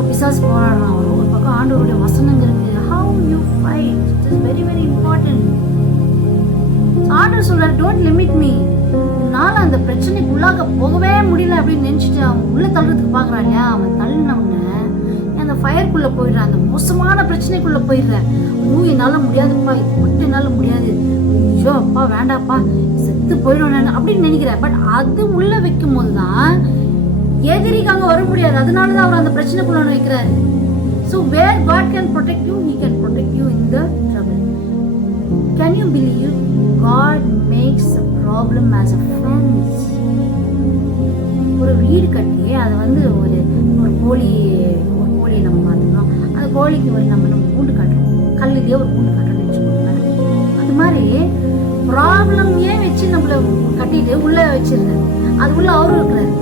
பிசாசு போராடுறான். ஒரு பக்கம் ஆண்டவருடைய வசனங்கள் இருக்கு. how you fight, it is very very important. ஆண்டவர் சொல்றாரு, don't limit me. நாள அந்த பிரச்சனைக்குள்ளாக போகவே முடியல அப்படின்னு நினைச்சிட்டு அவன் உள்ள தள்ளுறதுக்கு பாக்குறான் இல்லையா, அவன் தள்ளினவன அந்த ஃபயருக்குள்ள போயிடுறான், அந்த மோசமான பிரச்சனைக்குள்ள போயிடுறேன். என்னால முடியாதுப்பா, இது மட்டும் என்னால முடியாது, ஐயோ அப்பா வேண்டாப்பா, செத்து போயிடும் நான் அப்படின்னு நினைக்கிறேன். பட் அது உள்ள வைக்கும் போதுதான் எதிரிக்கு அங்க வர முடியாது. அதனாலதான் அவர் அந்த பிரச்சனைக்குள்ள வைக்கிறாரு. So where God can protect you, He can protect you in the trouble. Can you believe God makes a problem as a fence? ஒரு வீடு கட்டி அது ஒரு கோழி நம்ம பார்த்துக்கணும். அந்த கோழிக்கு நம்ம கூண்டு கட்டுறோம், கல்லுலேயே ஒரு கூண்டு கட்டுறோம்னு வச்சுக்கோங்க. அது மாதிரி ப்ராப்ளம் ஏன் வச்சு நம்மள கட்டிட்டு உள்ள வச்சிருக்க, அது உள்ள அவரும் இருக்கிறாரு.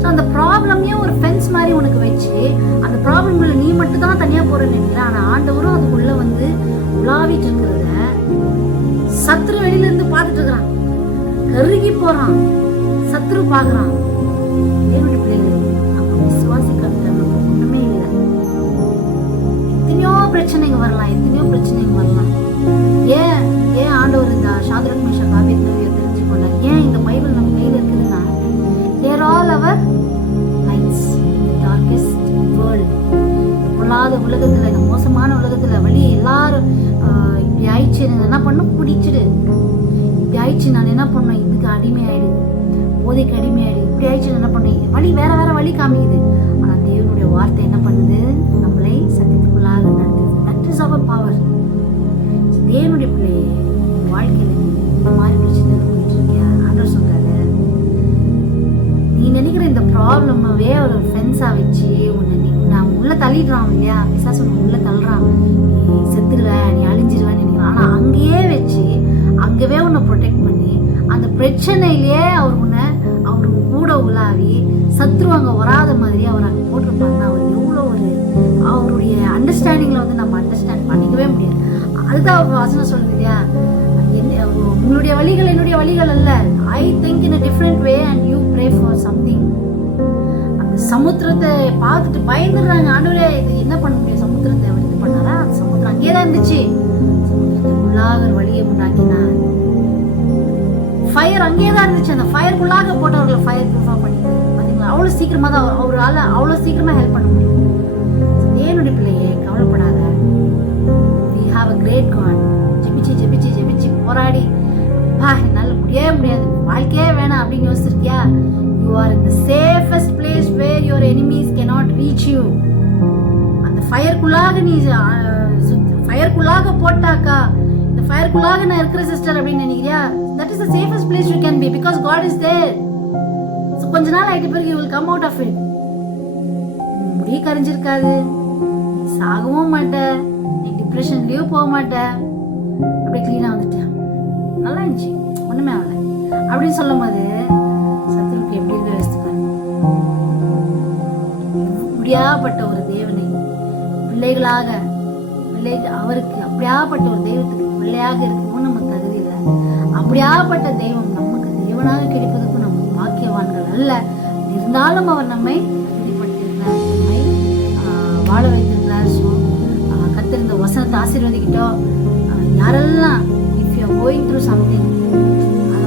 ஸோ அந்த ப்ராப்ளமே ஒரு ஃபென்ஸ் மாதிரி உனக்கு வச்சு அந்த ப்ராப்ளம்ல நீ மட்டும் தான் தனியா போறேன்னு நினைக்கிறேன். ஆனா ஆண்டவரும் அதுக்குள்ள உலாவிட்டு இருக்கிறத சத்ரு வெளியில இருந்து பார்த்துட்டு இருக்கிறான், கருகி போறான், சத்ரு பாக்குறான். என்னுடைய பிள்ளைகள் நம்ம விசுவாசிக்கிறது ஒண்ணுமே இல்லை. எத்தனையோ பிரச்சனைங்க வரலாம், ஏன் ஆண்டவர் இந்த சாத்ராக் மேஷாக் ஆபேத்நேகோவை தெரிஞ்சுக்கொண்டார்? ஏன் இந்த பைபிள் நம்ம கையில இருக்குதுன்னா, they're all our lights in the darkest world. பொல்லாத உலகத்துல, இந்த மோசமான உலகத்துல வழி எல்லாரும் இப்படி ஆயிடுச்சு, எனக்கு என்ன பண்ணும், பிடிச்சிடு, இப்படி ஆயிடுச்சு நான் என்ன பண்ணேன், இதுக்கு அடிமை ஆயிடு, போதைக்கு அடிமை ஆயிடு, இப்படி ஆயிடுச்சு என்ன பண்ணேன், வழி வேற வழி காமிக்குது. ஆனா தேவனுடைய வார்த்தை என்ன பண்ணுது, நம்மளை சத்தியத்துக்குள்ளாக நடத்துது. That is our power. தேவனுடைய பிள்ளையே, வாழ்க்கையில இந்த மாதிரி பிரச்சனை போயிட்டு இருக்கியா, ஆண்டவர் சொல்றாரு, நீ நினைக்கிற இந்த ப்ராப்ளமாவே ஒரு ஃபென்ஸா வச்சு நான் உள்ள தள்ளிடுறான் இல்லையா, பிசாசு உள்ள தள்ளுறான், நீ செத்துருவ, நீ அழிஞ்சிருவேன்னு நினைக்கிறான். ஆனா அங்கேயே வச்சு அங்கவே உன்னை ப்ரொடெக்ட் பண்ணி அந்த பிரச்சனையிலேயே அவரு கூட உலாவி சத்ரு அங்க வராத மாதிரி அவர் அங்க போட்டிருப்பாங்க. அவர் எவ்வளோ அவருடைய அண்டர்ஸ்டாண்டிங்ல நம்ம அண்டர்ஸ்டாண்ட் பண்ணிக்கவே முடியாது. அதுதான் அவர் வசனம் சொல்லுது இல்லையா, உங்களுடைய வழிகள் என்னுடைய வழிகள் அல்ல. I think in a different way and you pray for something. அந்த சமுத்திரத்தை பார்த்துட்டு பயந்துடுறாங்க. ஆண்டவரே இது என்ன பண்ண முடியும், சமுத்திரத்தை அவர் இது பண்ணாரா, அந்த சமுத்திரம் அங்கேயே தான் இருந்துச்சு, சமுத்திரத்துக்குள்ளாக ஒரு வழியை உண்டாக்கினார். ஃபயர் அங்கேயே தான் இருந்துச்சு, அந்த ஃபயருக்குள்ளாக போட்டவர்களை ஃபயர் ப்ரூஃபா பண்ணிட்டாரு. பாத்தீங்களா, அவ்வளோ சீக்கிரமா தான் அவரால் அவ்வளோ சீக்கிரமா ஹெல்ப் பண்ண முடியும். தேவனுடைய பிள்ளையே, கவலைப்படாத. we have a great God. ஜெபிச்சு போராடி என்னால முடியாது, வாழ்க்கையே வேணாம் அப்படின்னு யோசிச்சிருக்கியா, you are in the safest place where your enemies cannot reach you. அந்த ஃபயருக்குள்ளாக நீ ஃபயருக்குள்ளாக போட்டாக்கா, இந்த ஃபயருக்குள்ளாக நான் இருக்கிற சிஸ்டர் அப்படின்னு நினைக்கிறியா, that is the safest place you can be because God is there. So கொஞ்ச நாள் ஆயிட்ட பிறகு you will come out of it. முடி கரைஞ்சிருக்காது, நீ சாகவும் மாட்ட, நீ டிப்ரெஷன்லயும் போக மாட்ட, அப்படியே கிளீனா வந்துட்டேன், நல்லா இருந்துச்சு, ஒண்ணுமே ஆகல அப்படின்னு சொல்லும் போது அப்படியாப்பட்ட ஒரு தேவனை பிள்ளைகளாக அவருக்கு அப்படியாப்பட்ட ஒரு தெய்வத்துக்கு பிள்ளையாக இருக்கவும் நம்ம தகுதி இல்லை. அப்படியாப்பட்ட தெய்வம் நமக்கு தேவனாக கிடைப்பதற்கும் நம்ம பாக்கியவான்கள் அல்ல. இருந்தாலும் அவர் நம்மை தகுதிப்படுத்தியிருக்கிறார், நம்மை வாழ வைத்திருக்கிறார். ஸோ கர்த்தர் இந்த வசனத்தை ஆசீர்வதிக்கிட்டோம். யாரெல்லாம் if you going through something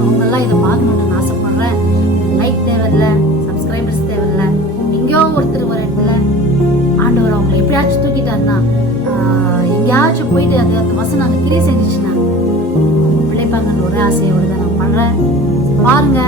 அவங்கெல்லாம் இதை பார்க்கணுன்னு ஆசைப்படுறேன். லைக் தேவையில்லை, சப்ஸ்கிரைபர்ஸ் தேவையில்லை. எங்கேயோ ஒருத்தர் ஒரு இடத்துல ஆண்டவர் அவங்களை எப்படியாச்சும் தூக்கிட்டாருன்னா, எங்கேயாச்சும் போயிட்டு அந்த வசனம் அங்கே கிரியை செஞ்சிச்சுன்னா பிழைப்பாங்கன்னு ஒரே ஆசையோடு தான் நான் பண்ணுறேன். பாருங்க,